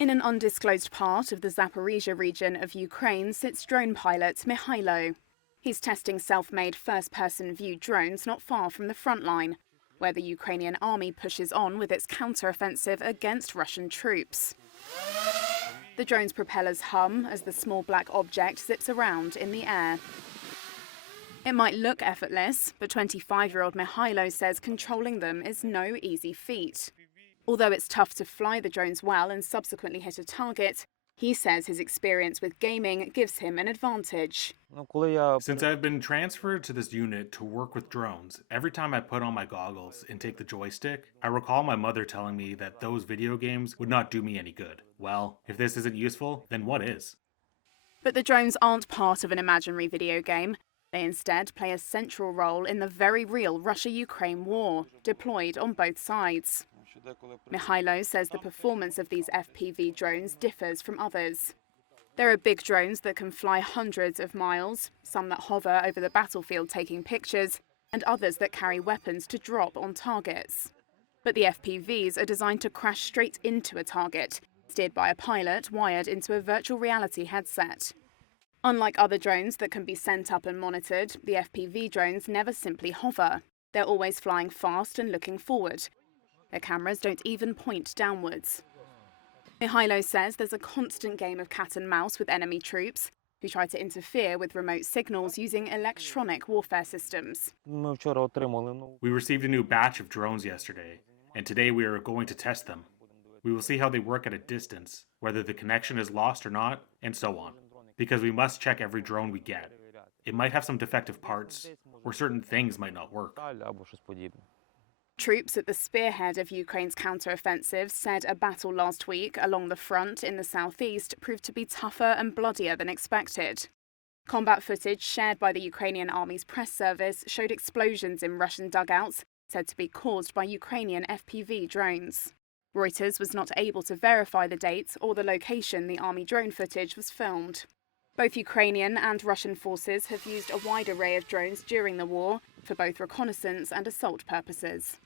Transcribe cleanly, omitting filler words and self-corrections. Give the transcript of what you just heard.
In an undisclosed part of the Zaporizhia region of Ukraine sits drone pilot Mikhailo. He's testing self-made first-person view drones not far from the front line, where the Ukrainian army pushes on with its counter-offensive against Russian troops. The drone's propellers hum as the small black object zips around in the air. It might look effortless, but 25-year-old Mikhailo says controlling them is no easy feat. Although it's tough to fly the drones well and subsequently hit a target, he says his experience with gaming gives him an advantage. Since I've been transferred to this unit to work with drones, every time I put on my goggles and take the joystick, I recall my mother telling me that those video games would not do me any good. Well, if this isn't useful, then what is? But the drones aren't part of an imaginary video game. They instead play a central role in the very real Russia-Ukraine war, deployed on both sides. Mikhailo says the performance of these FPV drones differs from others. There are big drones that can fly hundreds of miles, some that hover over the battlefield taking pictures, and others that carry weapons to drop on targets. But the FPVs are designed to crash straight into a target, steered by a pilot wired into a virtual reality headset. Unlike other drones that can be sent up and monitored, the FPV drones never simply hover. They're always flying fast and looking forward. Their cameras don't even point downwards. Mikhailo says there's a constant game of cat and mouse with enemy troops who try to interfere with remote signals using electronic warfare systems. We received a new batch of drones yesterday, and today we are going to test them. We will see how they work at a distance, whether the connection is lost or not, and so on. Because we must check every drone we get. It might have some defective parts, or certain things might not work. Troops at the spearhead of Ukraine's counter-offensive said a battle last week along the front in the southeast proved to be tougher and bloodier than expected. Combat footage shared by the Ukrainian army's press service showed explosions in Russian dugouts said to be caused by Ukrainian FPV drones. Reuters was not able to verify the date or the location the army drone footage was filmed. Both Ukrainian and Russian forces have used a wide array of drones during the war for both reconnaissance and assault purposes.